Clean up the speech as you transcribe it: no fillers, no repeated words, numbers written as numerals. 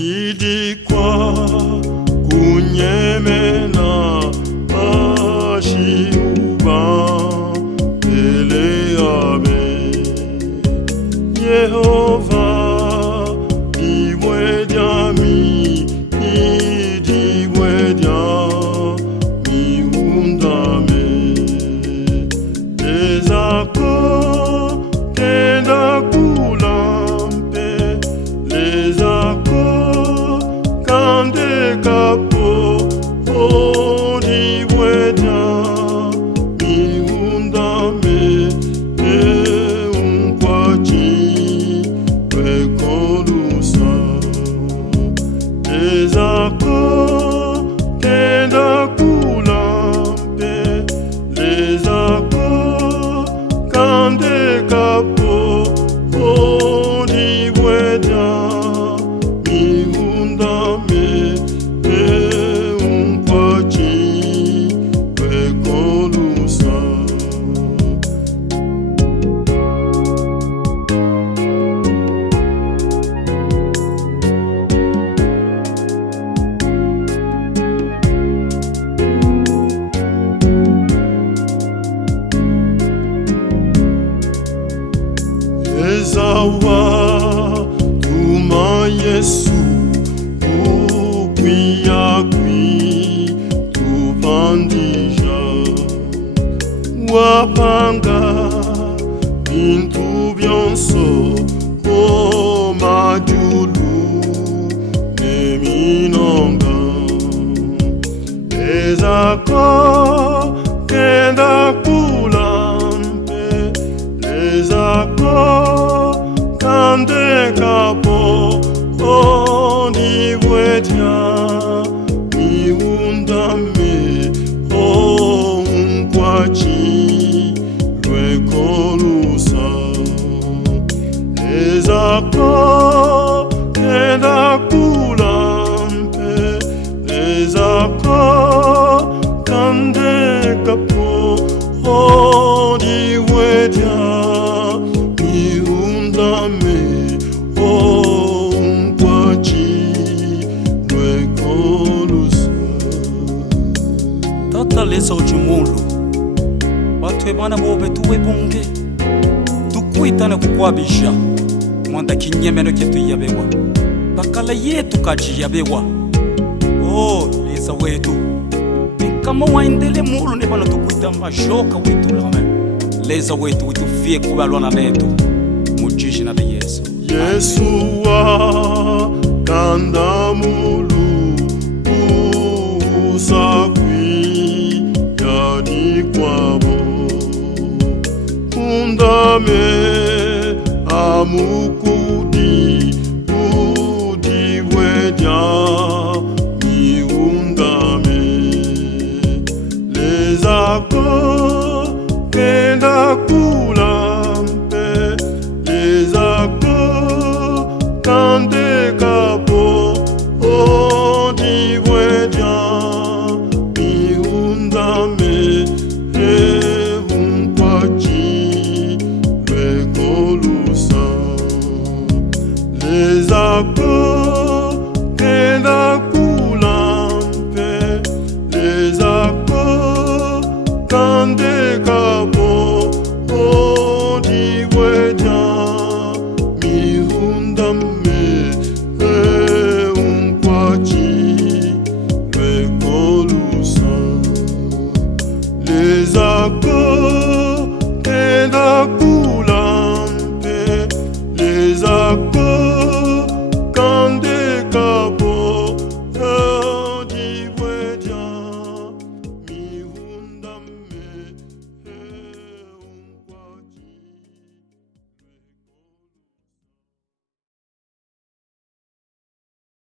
idikwa kunyemena ashiuba eleabe Yehova diwediami idiwedia miundame ezako tenda kulampe lezako kande kapo odiwedia miundame unkwachi wekolusa ezako tenda kulampe lezako kande kapo odiwedia miundame unkwachi wekolusa Ezawa tuma Yesu ukwiyakwi tupandija wapanga bintu byonso omajulu neminonga ezako kenda kulampe lezako kande kapo odiwedia miundame unkwachi lwekolusa ezako kenda kulampe lezako kande kapo odiwedia miundame unkwachi lwekolusa Tata leza ujimulu Batwe bana bobe tuwe bunge Tukuitane kukwabisha Mwanda kinyemeno ketu yabewa Bakala yetu kaji yabewa Oh leza wetu Kama waendele mulu ne bana tukuita majoka wetu lame Leza wetu witufie kubalwana netu Mujishi na Yesu Yesu wa kanda mulu usakwi yadi kwabo undame amukudi udiwedia miundame lezako kenda kulampe lezako kande kapo odiwedia miundame unkwachi lwekolusa lezako